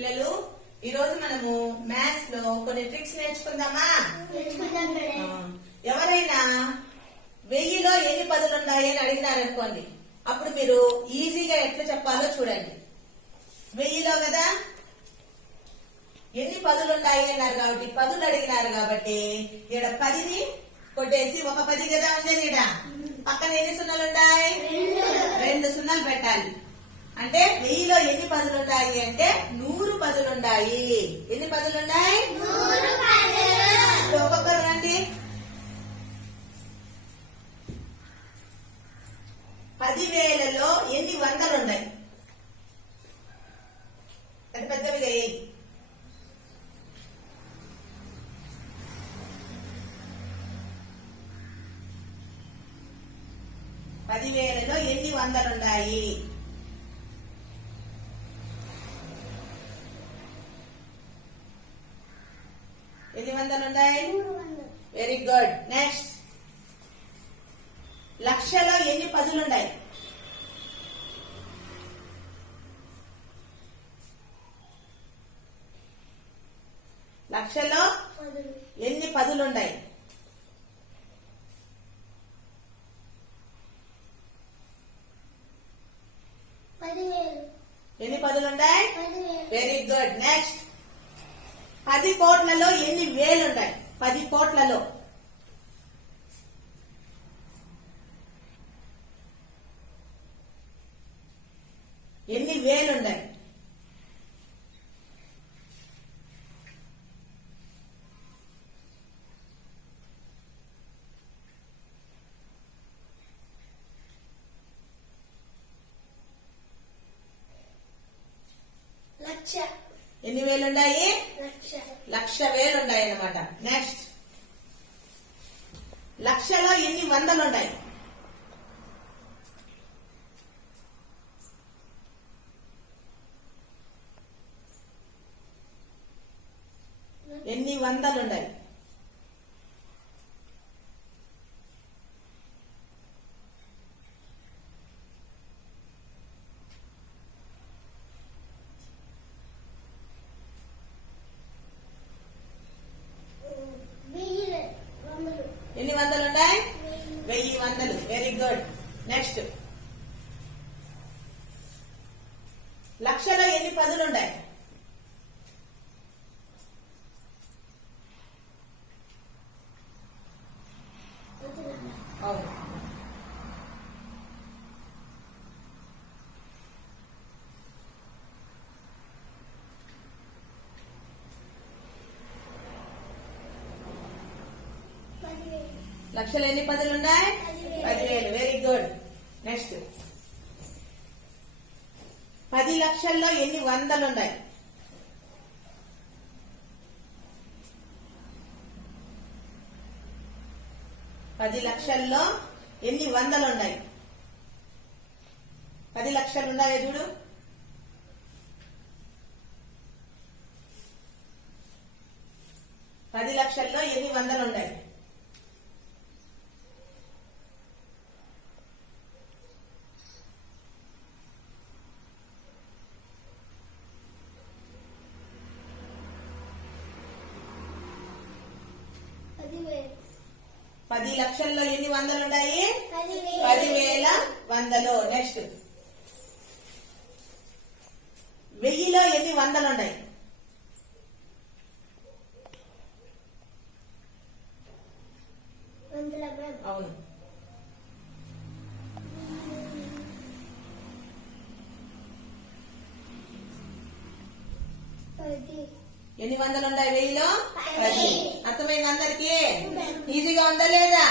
పిల్లలు ఈ రోజు మనము మ్యాథ్స్లో కొన్ని ట్రిక్స్ నేర్చుకుందామా? ఎవరైనా వెయ్యిలో ఎన్ని పదులు ఉన్నాయి అని అడిగినారనుకోండి అప్పుడు మీరు ఈజీగా ఎట్లా చెప్పాలో చూడండి. వెయ్యిలో కదా? ఎన్ని పదులు ఉన్నాయి అన్నారు కాబట్టి పదులు అడిగినారు కాబట్టి ఇక్కడ పదిని కొట్టేసి ఒక పది కదా ఉండేది ఈడ? పక్కన ఎన్ని సున్నాలు ఉన్నాయి రెండు సున్నాలు పెట్టాలి. అంటే వెయ్యిలో ఎన్ని పదులు ఉన్నాయి అంటే నూరు పదులు ఉన్నాయి ఎన్ని పదులు. ఉన్నాయి ఒక్కొక్కరు రండి. పదివేలలో ఎన్ని వందలు ఉన్నాయి పెద్ద పెద్దవిగా వేయి పదివేలలో ఎన్ని వందలు ఎన్ని వందలు ఉన్నాయి? వెరీ గుడ్ నెక్స్ట్ లక్షలో ఎన్ని పదులున్నాయి? లక్షలో పదులు. ఎన్ని పదులున్నాయి? పదివేలు. ఎన్ని పదులున్నాయి? పదివేలు. వెరీ గుడ్ నెక్స్ట్ పది కోట్లలో ఎన్ని వేలున్నాయి పది కోట్లలో. ఎన్ని వేలున్నాయి లక్ష. ఎన్ని వేలున్నాయి లక్ష వేలు ఉన్నాయి అన్నమాట నెక్స్ట్ లక్షలో ఎన్ని వందలు ఉన్నాయి ఎన్ని వందలు ఉన్నాయి వెయ్యి వందలు ఎన్ని వందలు ఉన్నాయి వెయ్యి వందలు. వెరీ గుడ్ నెక్స్ట్ లక్షలో ఎన్ని పదులు ఉన్నాయి పదులు అవును పదివేలు లక్షలు ఎన్ని పదులు ఉన్నాయి పదివేలు. పదివేలు వెరీ గుడ్ నెక్స్ట్ పది లక్షల్లో ఎన్ని వందలు ఉన్నాయి పది లక్షల్లో ఎన్ని వందలు ఉన్నాయి పది లక్షలు ఉన్నాయా చూడు. పది లక్షల్లో ఎన్ని వందలు ఉన్నాయి పదివేలు పది లక్షల్లో ఎన్ని వందలు ఉన్నాయి పదివేలు వందలు. నెక్స్ట్ వెయ్యిలో ఎన్ని వందలు ఉన్నాయి అవును. పది. ఎన్ని వందలు ఉన్నాయి వెయ్యిలో అర్థమైంది అందరికి? ఈజీగా ఉందా లేదా?